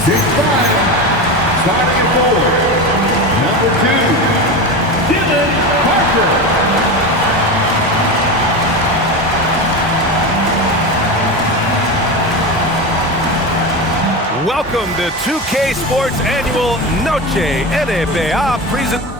6'5", starting at forward, number 2, Dylan Harper. Welcome to 2K Sports Annual Noche NBA presentation.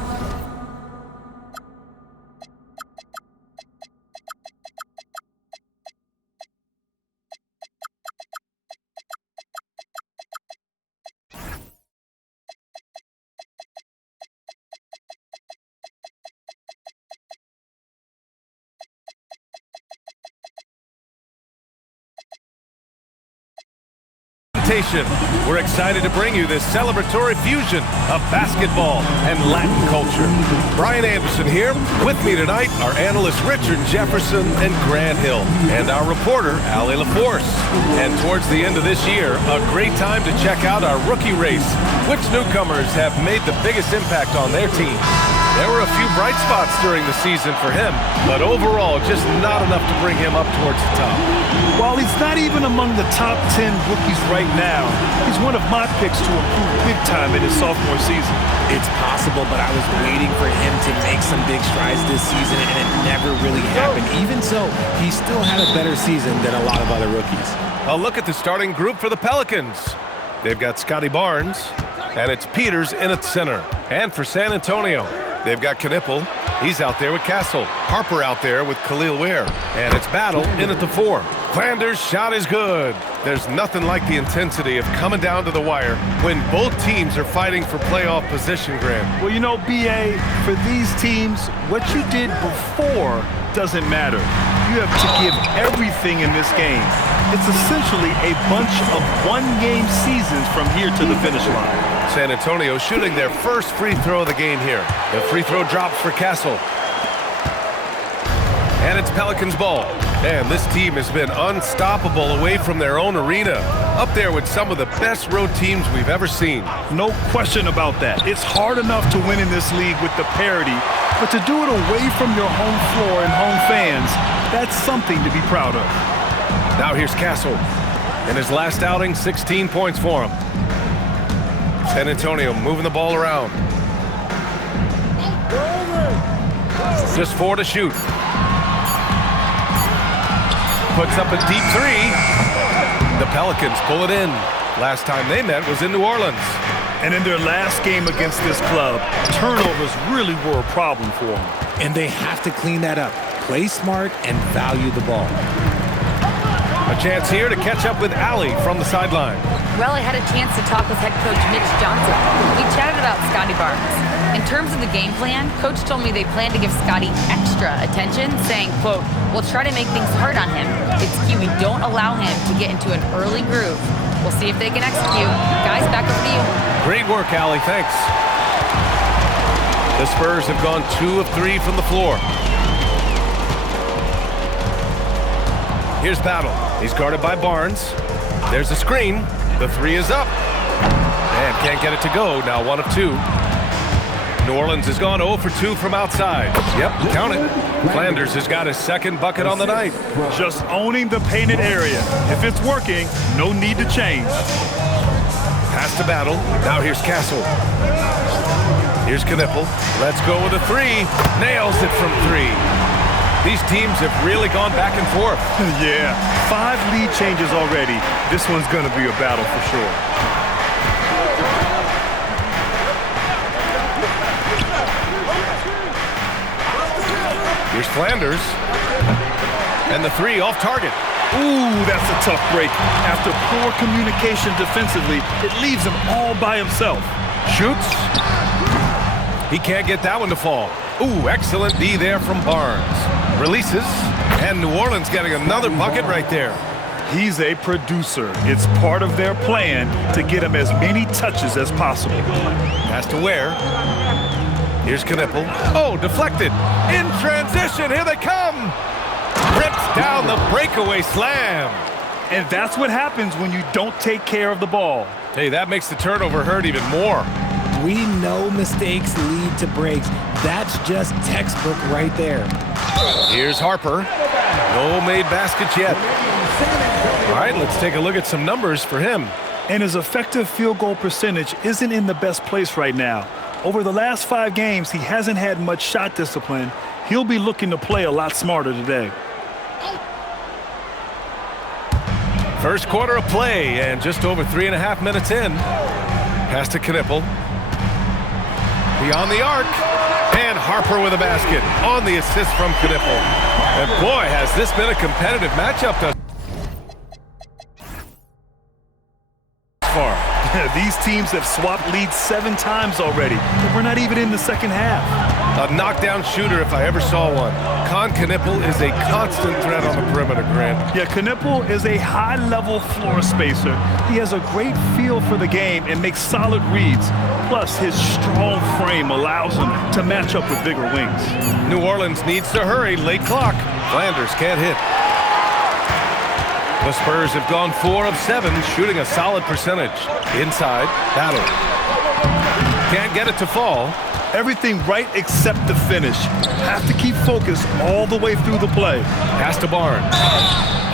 We're excited to bring you this celebratory fusion of basketball and Latin culture. Brian Anderson here. With me tonight are analysts Richard Jefferson and Grant Hill, and our reporter, Ali LaForce. And towards the end of this year, a great time to check out our rookie race. Which newcomers have made the biggest impact on their team? There were a few bright spots during the season for him, but overall, just not enough to bring him up towards the top. While he's not even among the top 10 rookies right now, he's one of my picks to improve big time in his sophomore season. It's possible, but I was waiting for him to make some big strides this season, and it never really happened. Even so, he still had a better season than a lot of other rookies. A look at the starting group for the Pelicans. They've got Scotty Barnes, and it's Peters in at center. And for San Antonio, they've got Knipple. He's out there with Castle. Harper out there with Khalil Ware. And it's Battle in at the 4. Flanders' shot is good. There's nothing like the intensity of coming down to the wire when both teams are fighting for playoff position, Grant. Well, you know, B.A., for these teams, what you did before doesn't matter. You have to give everything in this game. It's essentially a bunch of one-game seasons from here to the finish line. San Antonio shooting their first free throw of the game here. The free throw drops for Castle. And it's Pelicans ball. And this team has been unstoppable away from their own arena. Up there with some of the best road teams we've ever seen. No question about that. It's hard enough to win in this league with the parity, but to do it away from your home floor and home fans, that's something to be proud of. Now here's Castle. In his last outing, 16 points for him. San Antonio moving the ball around. Just 4 to shoot. Puts up a deep 3. The Pelicans pull it in. Last time they met was in New Orleans. And in their last game against this club, turnovers really were a problem for them. And they have to clean that up. Play smart and value the ball. A chance here to catch up with Ali from the sideline. Well, I had a chance to talk with head coach Mitch Johnson. We chatted about Scotty Barnes. In terms of the game plan, coach told me they plan to give Scotty extra attention, saying, quote, "We'll try to make things hard on him. It's key we don't allow him to get into an early groove. We'll see if they can execute." Guys, back over to you. Great work, Ali. Thanks. The Spurs have gone 2 of 3 from the floor. Here's Battle. He's guarded by Barnes. There's a screen. The 3 is up. And can't get it to go. Now 1 of 2. New Orleans has gone 0 for 2 from outside. Yep, count it. Flanders has got his second bucket on the night. Just owning the painted area. If it's working, no need to change. Pass to Battle. Now here's Castle. Here's Knipple. Let's go with a 3. Nails it from 3. These teams have really gone back and forth. Yeah, 5 lead changes already. This one's going to be a battle for sure. Here's Flanders. And the 3 off target. Ooh, that's a tough break. After poor communication defensively, it leaves him all by himself. Shoots. He can't get that one to fall. Ooh, excellent D there from Barnes. Releases. And New Orleans getting another bucket right there. He's a producer. It's part of their plan to get him as many touches as possible. Pass to Ware. Here's Knipple. Oh, deflected. In transition, here they come. Rips down the breakaway slam. And that's what happens when you don't take care of the ball. Hey, that makes the turnover hurt even more. We know mistakes lead to breaks. That's just textbook right there. Here's Harper. No made baskets yet. All right, let's take a look at some numbers for him. And his effective field goal percentage isn't in the best place right now. Over the last 5 games, he hasn't had much shot discipline. He'll be looking to play a lot smarter today. First quarter of play, and just over 3.5 minutes in. Pass to Knippel. Beyond the arc. And Harper with a basket on the assist from Knippel. And boy, has this been a competitive matchup thus far. These teams have swapped leads 7 times already. We're not even in the second half. A knockdown shooter if I ever saw one. Knippel is a constant threat on the perimeter, Grant. Yeah, Knippel is a high-level floor spacer. He has a great feel for the game and makes solid reads. Plus, his strong frame allows him to match up with bigger wings. New Orleans needs to hurry. Late clock. Flanders can't hit. The Spurs have gone 4 of 7, shooting a solid percentage. Inside, Battle. Can't get it to fall. Everything right except the finish. Have to keep focused all the way through the play. Pass to Barnes.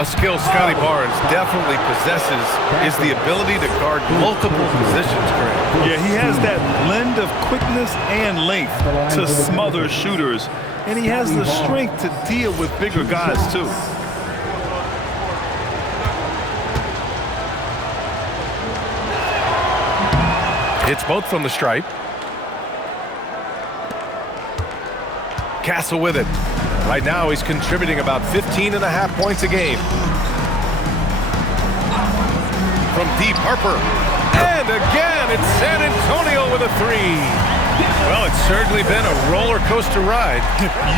A skill Scotty Barnes definitely possesses is the ability to guard multiple positions, Grant. Yeah, he has that blend of quickness and length to smother shooters. And he has the strength to deal with bigger guys, too. Hits both from the stripe. Castle with it. Right now he's contributing about 15.5 points a game. From deep, Harper. And again, it's San Antonio with a 3. Well, it's certainly been a roller coaster ride.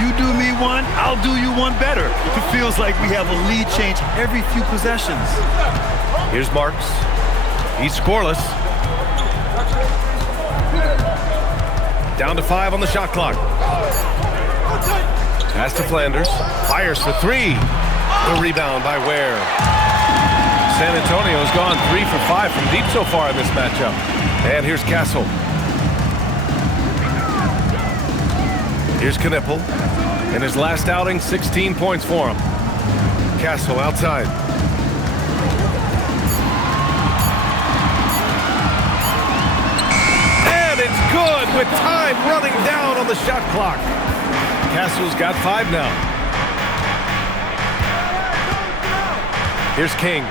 You do me one, I'll do you one better. It feels like we have a lead change every few possessions. Here's Marks. He's scoreless. Down to 5 on the shot clock. Pass to Flanders. Fires for 3. The rebound by Ware. San Antonio's gone 3 for 5 from deep so far in this matchup. And here's Castle. Here's Knippel. In his last outing, 16 points for him. Castle outside. And it's good with time running down on the shot clock. Castle's got 5 now. Here's King.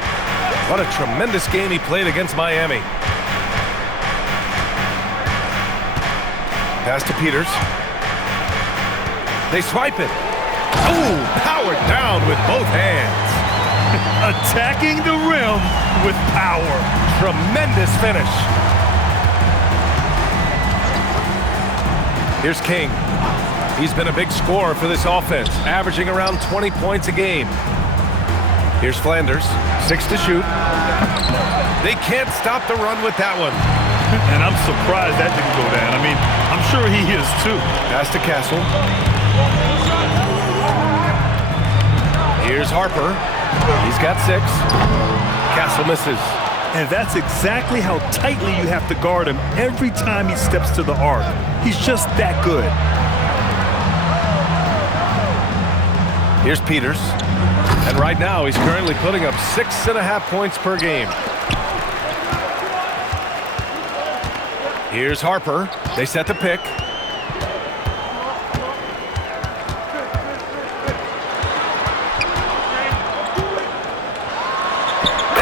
What a tremendous game he played against Miami. Pass to Peters. They swipe it. Oh, powered down with both hands. Attacking the rim with power. Tremendous finish. Here's King. He's been a big scorer for this offense, averaging around 20 points a game. Here's Flanders, 6 to shoot. They can't stop the run with that one. And I'm surprised that didn't go down. I mean, I'm sure he is too. Pass to Castle. Here's Harper. He's got 6. Castle misses. And that's exactly how tightly you have to guard him every time he steps to the arc. He's just that good. Here's Peters. And right now, he's currently putting up 6.5 points per game. Here's Harper. They set the pick.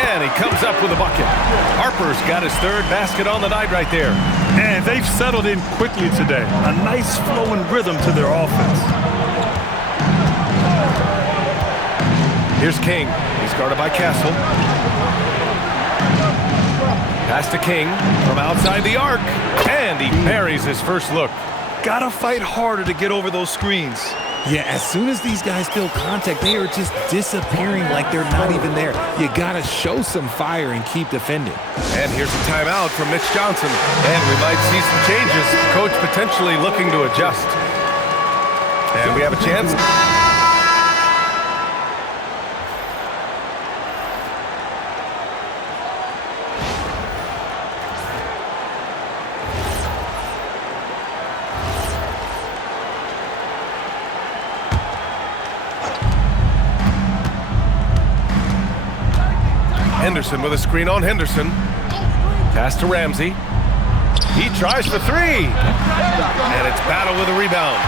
And he comes up with a bucket. Harper's got his 3rd basket on the night right there. And they've settled in quickly today. A nice flowing rhythm to their offense. Here's King. He's guarded by Castle. Pass to King from outside the arc. And he buries his first look. Gotta fight harder to get over those screens. Yeah, as soon as these guys feel contact, they are just disappearing like they're not even there. You gotta show some fire and keep defending. And here's a timeout from Mitch Johnson. And we might see some changes. Coach potentially looking to adjust. And we have a chance. Henderson with a screen on Henderson. Pass to Ramsey. He tries for three. And it's Battle with a rebound.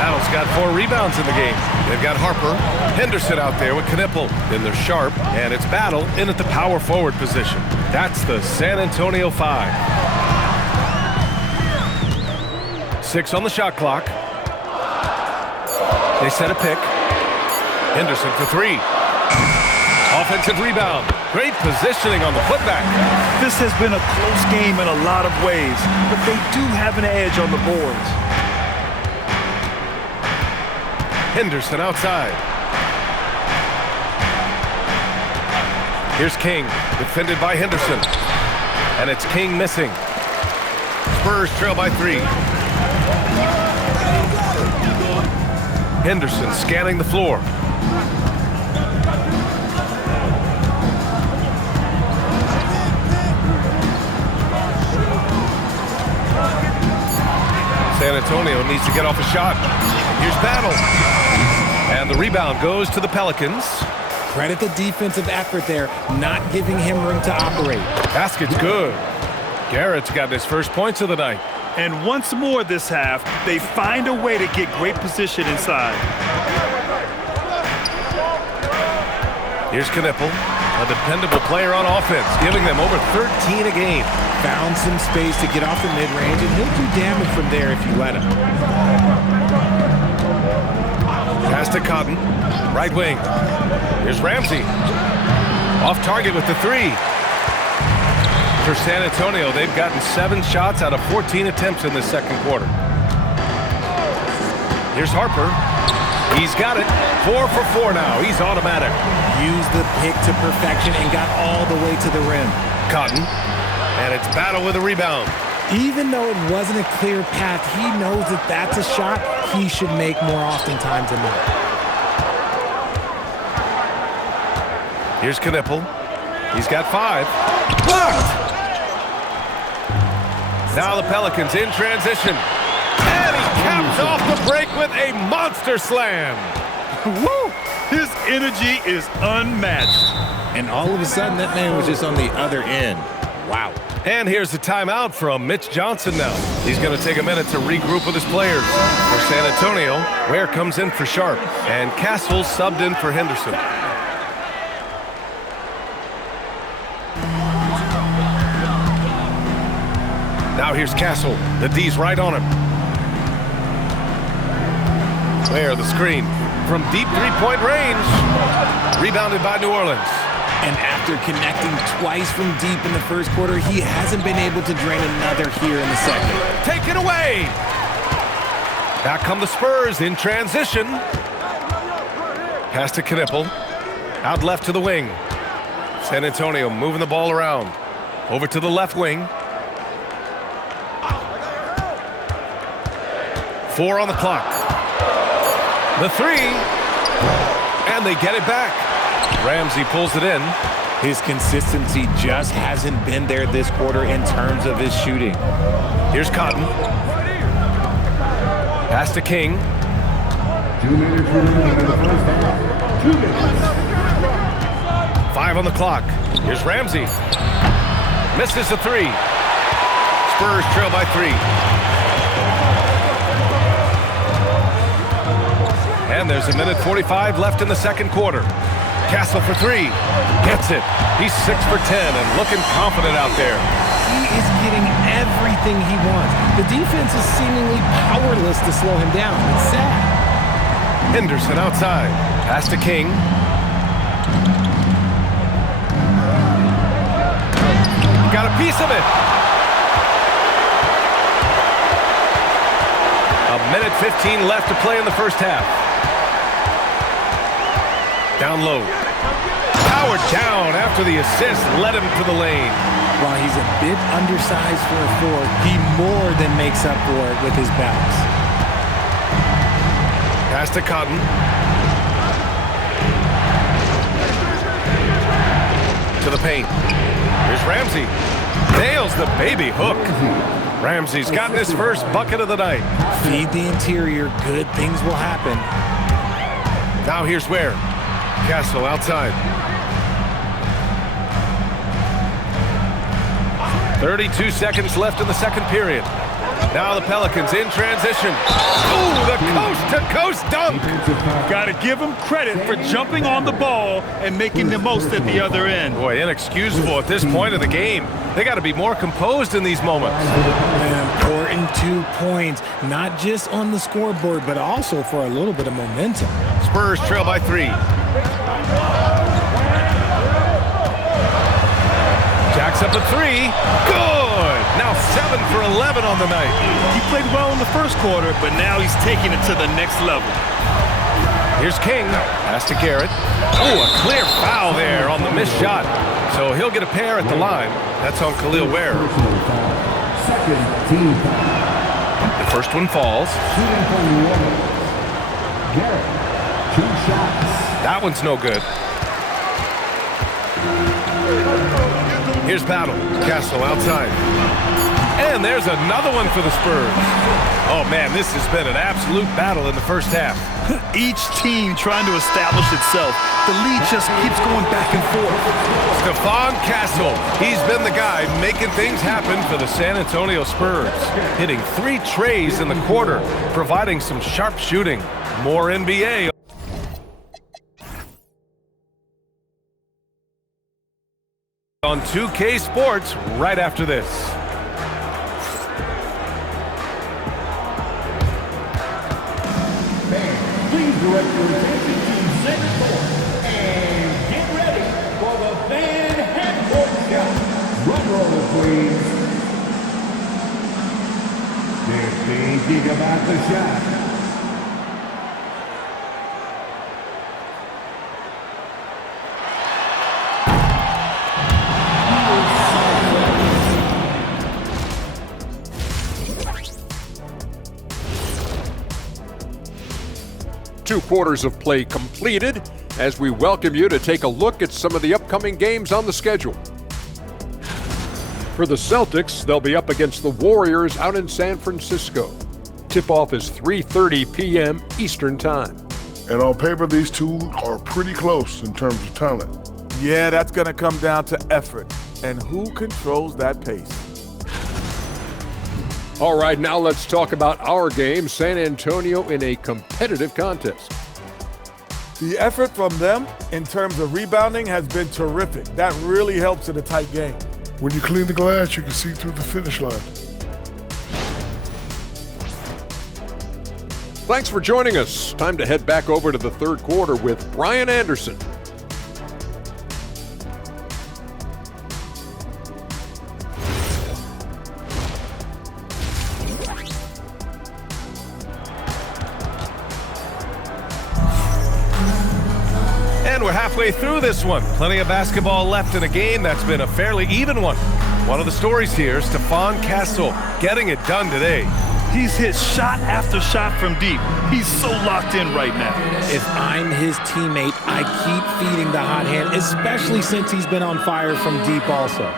Battle's got 4 rebounds in the game. They've got Harper, Henderson out there with Knipple. Then they're Sharp, and it's Battle in at the power forward position. That's the San Antonio 5. 6 on the shot clock. They set a pick. Henderson for 3. Offensive rebound. Great positioning on the putback. This has been a close game in a lot of ways, but they do have an edge on the boards. Henderson outside. Here's King, defended by Henderson. And it's King missing. Spurs trail by 3. Henderson scanning the floor. San Antonio needs to get off a shot. Here's Battle. And the rebound goes to the Pelicans. Credit the defensive effort there, not giving him room to operate. Basket's good. Garrett's got his first points of the night. And once more this half, they find a way to get great position inside. Here's Knipple, a dependable player on offense, giving them over 13 a game. Found some space to get off the mid-range, and he'll do damage from there if you let him. Pass to Cotton, right wing. Here's Ramsey. Off target with the 3. For San Antonio, they've gotten 7 shots out of 14 attempts in the second quarter. Here's Harper. He's got it. 4 for 4 now. He's automatic. Used the pick to perfection and got all the way to the rim. Cotton. And it's Battle with a rebound. Even though it wasn't a clear path, he knows that that's a shot he should make more oftentimes than not. Here's Knipple. He's got 5. Blocked! Now the Pelicans in transition. And he caps off the break with a monster slam. Woo! His energy is unmatched. And all of a sudden, that man was just on the other end. Wow. And here's the timeout from Mitch Johnson now. He's going to take a minute to regroup with his players. For San Antonio, Ware comes in for Sharp. And Castle subbed in for Henderson. Now here's Castle. The D's right on him. Ware, the screen. From deep three-point range. Rebounded by New Orleans. And after connecting twice from deep in the first quarter, he hasn't been able to drain another here in the second. Take it away! Back come the Spurs in transition. Pass to Knipple. Out left to the wing. San Antonio moving the ball around. Over to the left wing. 4 on the clock. The 3. And they get it back. Ramsey pulls it in. His consistency just hasn't been there this quarter in terms of his shooting. Here's Cotton. Pass to King. 2 minutes remaining in the first half. 2 minutes. 5 on the clock. Here's Ramsey. Misses the 3. Spurs trail by 3. And there's a minute 45 left in the second quarter. Castle for 3. Gets it. He's 6 for 10 and looking confident out there. He is getting everything he wants. The defense is seemingly powerless to slow him down. It's sad. Henderson outside. Pass to King. Got a piece of it. A minute 15 left to play in the first half. Down low. Powered down after the assist led him to the lane. While he's a bit undersized for a 4, he more than makes up for it with his bounce. Pass to Cotton. To the paint. Here's Ramsey. Nails the baby hook. Ramsey's gotten his first bucket of the night. Feed the interior, good things will happen. Now here's Ware. Castle outside. 32 seconds left in the second period. Now the Pelicans in transition. Ooh, the coast-to-coast dunk. Got to give him credit for jumping on the ball and making the most at the other end. Boy, inexcusable at this point of the game. They got to be more composed in these moments. An important 2 points, not just on the scoreboard, but also for a little bit of momentum. Spurs trail by 3. Jacks up a 3. Good! Now 7 for 11 on the night. He played well in the first quarter, but now he's taking it to the next level. Here's King. Pass to Garrett. Oh, a clear foul there on the missed shot. So he'll get a pair at the line. That's on Khalil Ware. Second team foul. The first one falls. Shooting from New Orleans. Garrett, 2 shots. That one's no good. Here's Battle. Castle outside. And there's another one for the Spurs. Oh, man, this has been an absolute battle in the first half. Each team trying to establish itself. The lead just keeps going back and forth. Stephon Castle. He's been the guy making things happen for the San Antonio Spurs. Hitting 3 trays in the quarter, providing some sharp shooting. More NBA. On 2K Sports right after this. Fans, please direct your attention to center court and get ready for the fan half-court shot. Drum roller, please. They're thinking about the shot. Two quarters of play completed as we welcome you to take a look at some of the upcoming games on the schedule. For the Celtics, they'll be up against the Warriors out in San Francisco. Tip-off is 3:30 p.m. Eastern Time. And on paper, these two are pretty close in terms of talent. Yeah, that's going to come down to effort and who controls that pace. All right, now let's talk about our game, San Antonio in a competitive contest. The effort from them in terms of rebounding has been terrific. That really helps in a tight game. When you clean the glass, you can see through the finish line. Thanks for joining us. Time to head back over to the third quarter with Brian Anderson. And we're halfway through this one. Plenty of basketball left in a game that's been a fairly even one. One of the stories here, Stephon Castle getting it done today. He's hit shot after shot from deep. He's so locked in right now. If I'm his teammate, I keep feeding the hot hand, especially since he's been on fire from deep also.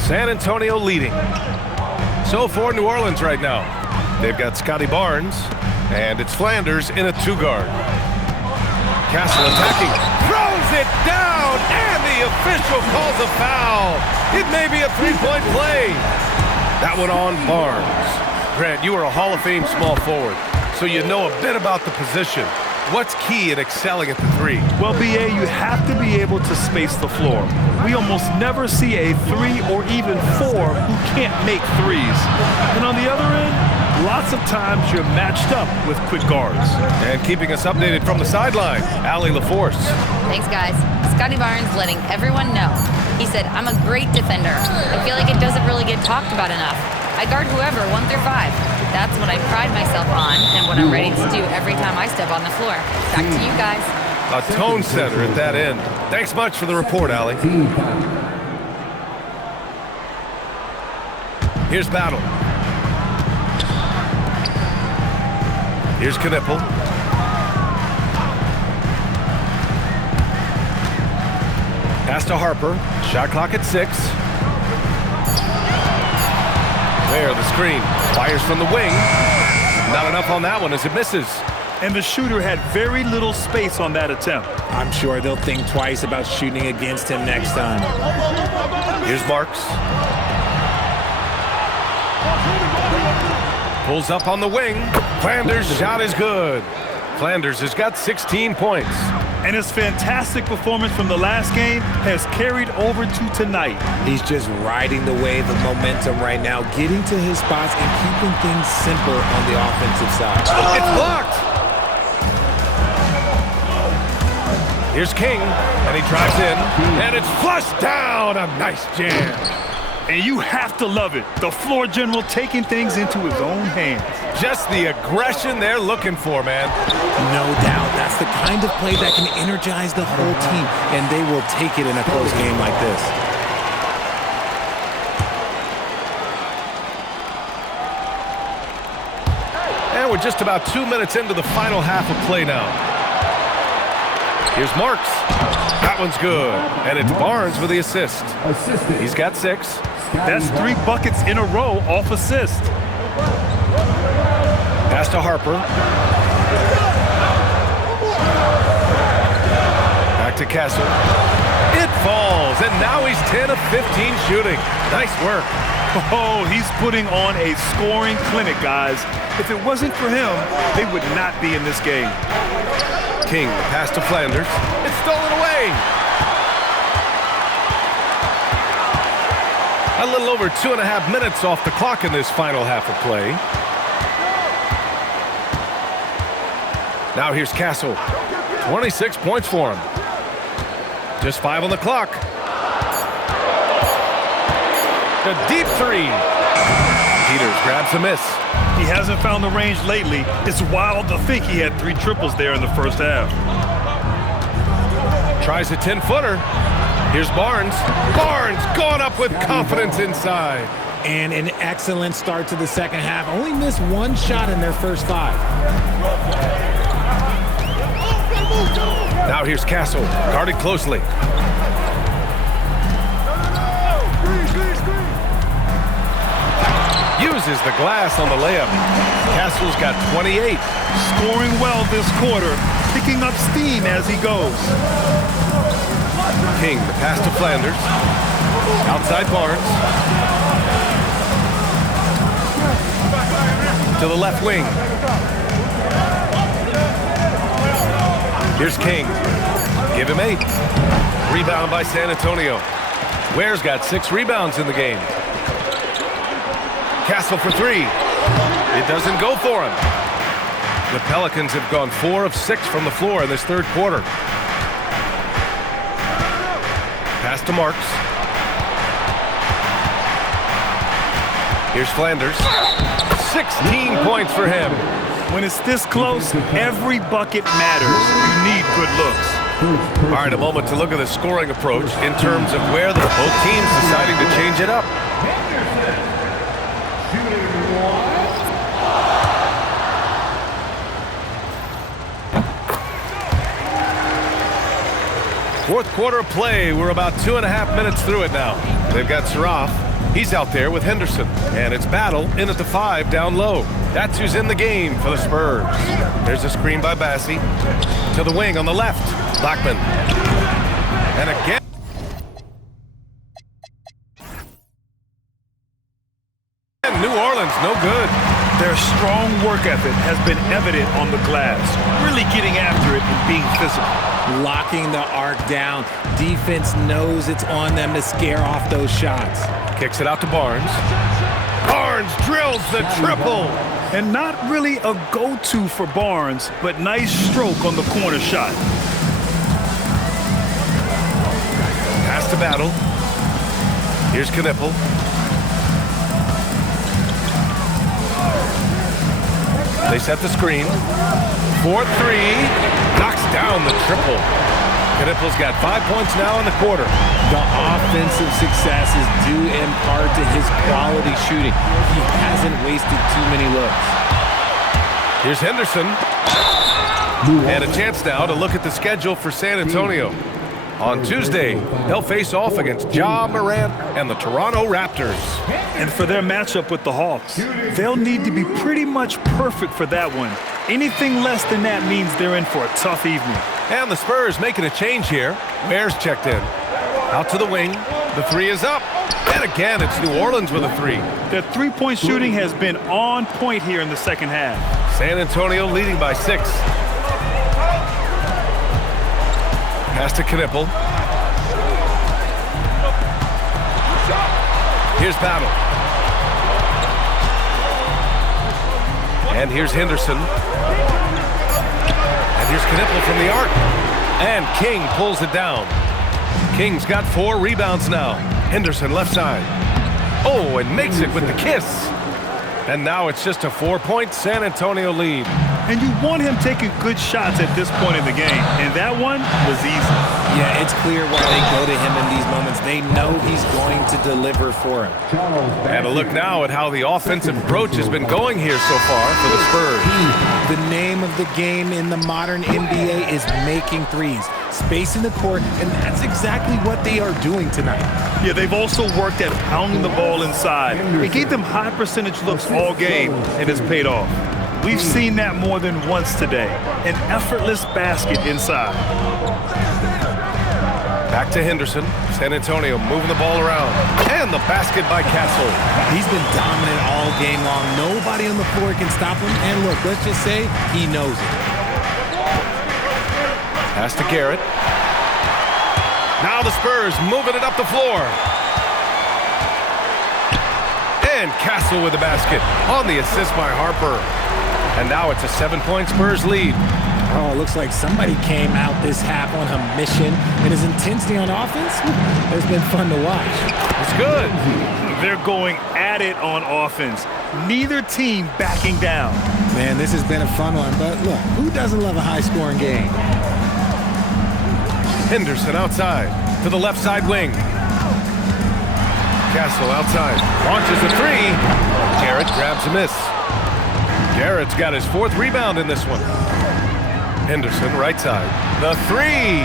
San Antonio leading. So for New Orleans right now, they've got Scotty Barnes, and it's Flanders in a 2-guard. Castle attacking, throws it down, and the official calls a foul. It may be a 3-point play. That one on Barnes. Grant, you are a Hall of Fame small forward, so you know a bit about the position. What's key in excelling at the 3? Well, BA, you have to be able to space the floor. We almost never see a 3 or even 4 who can't make threes. And on the other end, lots of times you're matched up with quick guards. And keeping us updated from the sideline, Allie LaForce. Thanks, guys. Scotty Barnes letting everyone know. He said, I'm a great defender. I feel like it doesn't really get talked about enough. I guard whoever, 1 through 5. That's what I pride myself on and what I'm ready to do every time I step on the floor. Back to you guys. A tone setter at that end. Thanks much for the report, Allie. Here's Battle. Here's Knipple. Pass to Harper. Shot clock at 6. There, the screen. Fires from the wing. Not enough on that one as it misses. And the shooter had very little space on that attempt. I'm sure they'll think twice about shooting against him next time. Here's Marks. Pulls up on the wing. Flanders' shot is good. Flanders has got 16 points. And his fantastic performance from the last game has carried over to tonight. He's just riding the wave of momentum right now, getting to his spots and keeping things simple on the offensive side. It's blocked. Here's King, and he drives in, and it's flushed down. A nice jam. And you have to love it. The floor general taking things into his own hands. Just the aggression they're looking for, man. No doubt. That's the kind of play that can energize the whole team, and they will take it in a close game like this. And we're just about 2 minutes into the final half of play now. Here's Marks. That one's good. And it's Barnes with the assist. He's got 6. That's 3 buckets in a row off assist. Pass to Harper. Back to Castle. It falls, and now he's 10 of 15 shooting. Nice work. Oh, he's putting on a scoring clinic, guys. If it wasn't for him, they would not be in this game. King, pass to Flanders. It's stolen away. A little over 2.5 minutes off the clock in this final half of play. Now here's Castle. 26 points for him. Just 5 on the clock. The deep 3. Peters grabs the miss. He hasn't found the range lately. It's wild to think he had 3 triples there in the first half. Tries a 10-footer. Here's Barnes. Barnes going up with confidence inside. And an excellent start to the second half. Only missed 1 shot in their first 5. Now here's Castle, guarded closely. Uses the glass on the layup. Castle's got 28. Scoring well this quarter, picking up steam as he goes. King, the pass to Flanders. Outside Barnes. To the left wing. Here's King. Give him 8. Rebound by San Antonio. Ware's got 6 rebounds in the game. Castle for 3. It doesn't go for him. The Pelicans have gone 4 of 6 from the floor in this third quarter. Pass to Marks. Here's Flanders. 16 points for him. When it's this close, every bucket matters. You need good looks. All right, a moment to look at the scoring approach in terms of where the both teams deciding to change it up. Fourth quarter play. We're about 2.5 minutes through it now. They've got Saraf. He's out there with Henderson. And it's Battle in at the 5 down low. That's who's in the game for the Spurs. There's a screen by Bassie. To the wing on the left. Blackman. And again. And New Orleans, no good. Their strong work ethic has been evident on the glass. Really getting after it and being physical. Locking the arc down. Defense knows it's on them to scare off those shots. Kicks it out to Barnes. Barnes drills the triple. And not really a go-to for Barnes, but nice stroke on the corner shot. Pass to Battle. Here's Knipple. They set the screen. 4-3. Knocks down the triple. Knipple's got 5 points now in the quarter. The offensive success is due in part to his quality shooting. He hasn't wasted too many looks. Here's Henderson. And a chance now to look at the schedule for San Antonio. On Tuesday, they'll face off against Ja Morant and the Toronto Raptors. And for their matchup with the Hawks, they'll need to be pretty much perfect for that one. Anything less than that means they're in for a tough evening. And the Spurs making a change here. Ware's checked in. Out to the wing. The three is up. And again, it's New Orleans with a three. Their three-point shooting has been on point here in the second half. San Antonio leading by 6. Pass to Knipple. Here's Battle. And here's Henderson. And here's Knipple from the arc. And King pulls it down. King's got 4 rebounds now. Henderson left side. Oh, and makes it with the kiss. And now it's just a 4-point San Antonio lead. And you want him taking good shots at this point in the game. And that one was easy. Yeah, it's clear why they go to him in these moments. They know he's going to deliver for him. And a look now at how the offensive approach has been going here so far for the Spurs. The name of the game in the modern NBA is making threes, spacing the court, and that's exactly what they are doing tonight. Yeah, they've also worked at pounding the ball inside. It gave them high percentage looks all game, and it's paid off. We've seen that more than once today. An effortless basket inside. Back to Henderson. San Antonio moving the ball around. And the basket by Castle. He's been dominant all game long. Nobody on the floor can stop him. And look, let's just say he knows it. Pass to Garrett. Now the Spurs moving it up the floor. And Castle with the basket on the assist by Harper. And now it's a 7-point Spurs lead. Oh, it looks like somebody came out this half on a mission. And his intensity on offense has been fun to watch. It's good. They're going at it on offense. Neither team backing down. Man, this has been a fun one. But look, who doesn't love a high-scoring game? Henderson outside to the left side wing. Castle outside. Launches a three. Garrett grabs a miss. Garrett's got his 4th rebound in this one. Henderson right side. The three.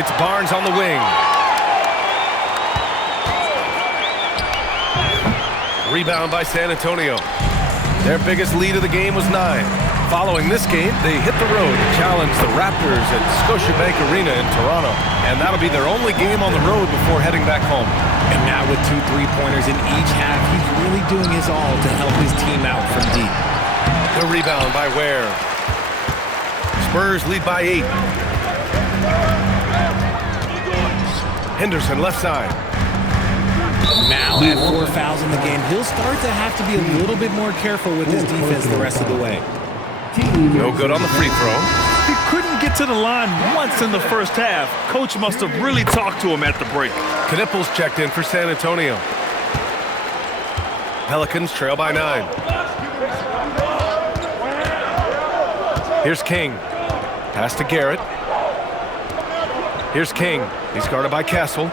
It's Barnes on the wing. Rebound by San Antonio. Their biggest lead of the game was 9. Following this game, they hit the road to challenge the Raptors at Scotiabank Arena in Toronto. And that'll be their only game on the road before heading back home. And now with 2 3-pointers in each half, he's really doing his all to help his team out from deep. The rebound by Ware. Spurs lead by 8. Henderson left side. Now at 4 fouls in the game, he'll start to have to be a little bit more careful with his defense the rest of the way. No good on the free throw. He couldn't get to the line once in the first half. Coach must have really talked to him at the break. Knipple's checked in for San Antonio. Pelicans trail by 9. Here's King. Pass to Garrett. Here's King. He's guarded by Castle.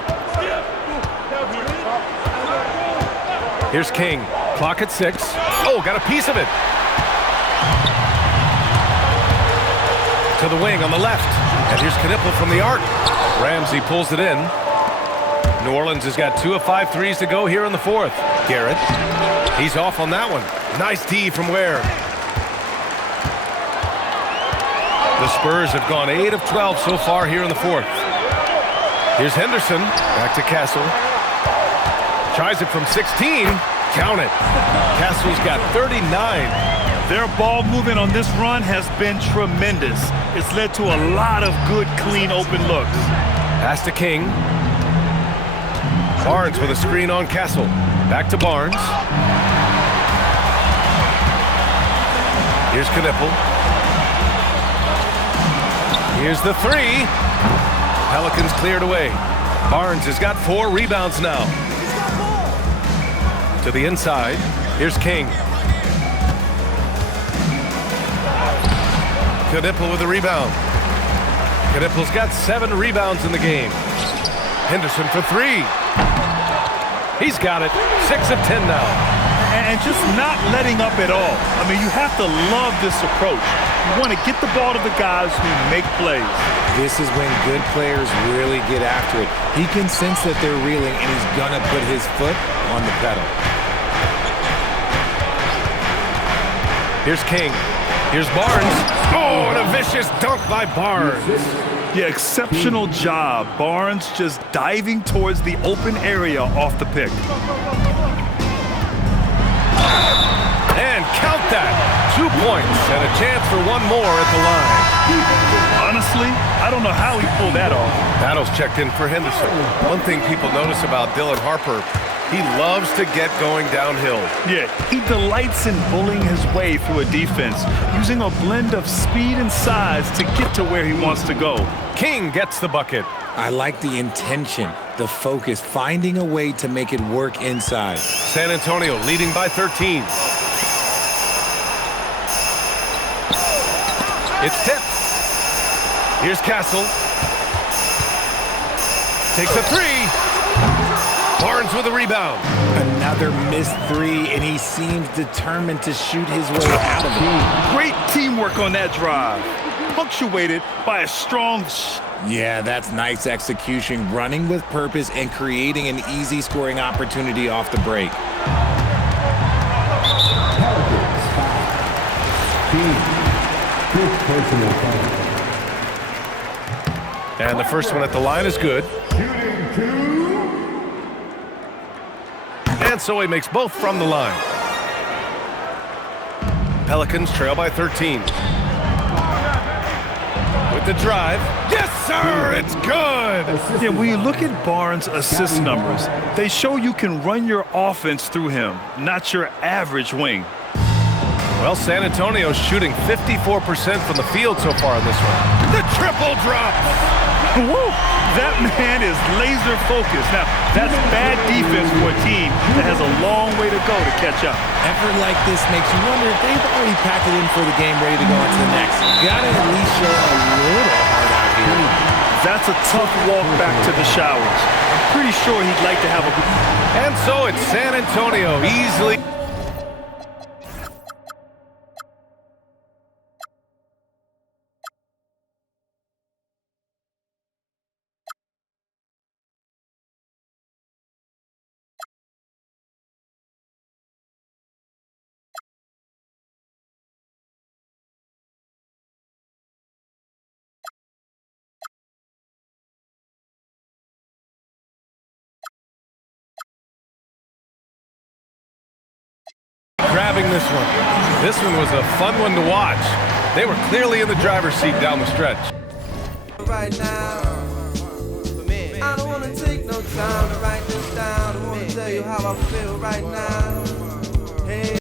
Here's King. Clock at 6. Oh, got a piece of it. To the wing on the left. And here's Knipple from the arc. Ramsey pulls it in. New Orleans has got 2 of 5 threes to go here in the 4th. Garrett. He's off on that one. Nice D from Ware. The Spurs have gone 8 of 12 so far here in the 4th. Here's Henderson. Back to Castle. Tries it from 16. Count it. Castle's got 39. Their ball movement on this run has been tremendous. It's led to a lot of good, clean, open looks. Pass to King. Barnes with a screen on Castle. Back to Barnes. Here's Knipple. Here's the three. Pelicans cleared away. Barnes has got 4 rebounds now. To the inside. Here's King. Knipple with the rebound. Knipple's got 7 rebounds in the game. Henderson for 3. He's got it. 6 of 10 now. And just not letting up at all. I mean, you have to love this approach. You want to get the ball to the guys who make plays. This is when good players really get after it. He can sense that they're reeling, and he's going to put his foot on the pedal. Here's King. Here's Barnes. Oh, and a vicious dunk by Barnes. Yeah, exceptional job. Barnes just diving towards the open area off the pick. And count that. 2 points and a chance for one more at the line. Honestly, I don't know how he pulled that off. Battles checked in for Henderson. One thing people notice about Dylan Harper, he loves to get going downhill. Yeah, he delights in bullying his way through a defense, using a blend of speed and size to get to where he wants to go. King gets the bucket. I like the intention, the focus, finding a way to make it work inside. San Antonio leading by 13. It's tipped. Here's Castle. Takes a three. Barnes with a rebound. Another missed three, and he seems determined to shoot his way out of it. Great teamwork on that drive, punctuated by a strong Yeah, that's nice execution, running with purpose and creating an easy scoring opportunity off the break. And the first one at the line is good. And so he makes both from the line. Pelicans trail by 13. With the drive. Yes, sir! It's good! Yeah, when you look at Barnes' assist numbers, they show you can run your offense through him, not your average wing. Well, San Antonio's shooting 54% from the field so far in this one. The triple drop! Woo! That man is laser focused. Now, that's bad defense for a team that has a long way to go to catch up. Effort like this makes you wonder if they've already packed it in for the game, ready to go on to the next. Gotta at least show a little heart out here. That's a tough walk back to the showers. I'm pretty sure he'd like to have a... And so it's San Antonio easily... grabbing this one. This one was a fun one to watch. They were clearly in the driver's seat down the stretch. Right now, I don't want to take no time to write this down. I want to tell you how I feel right now. Hey.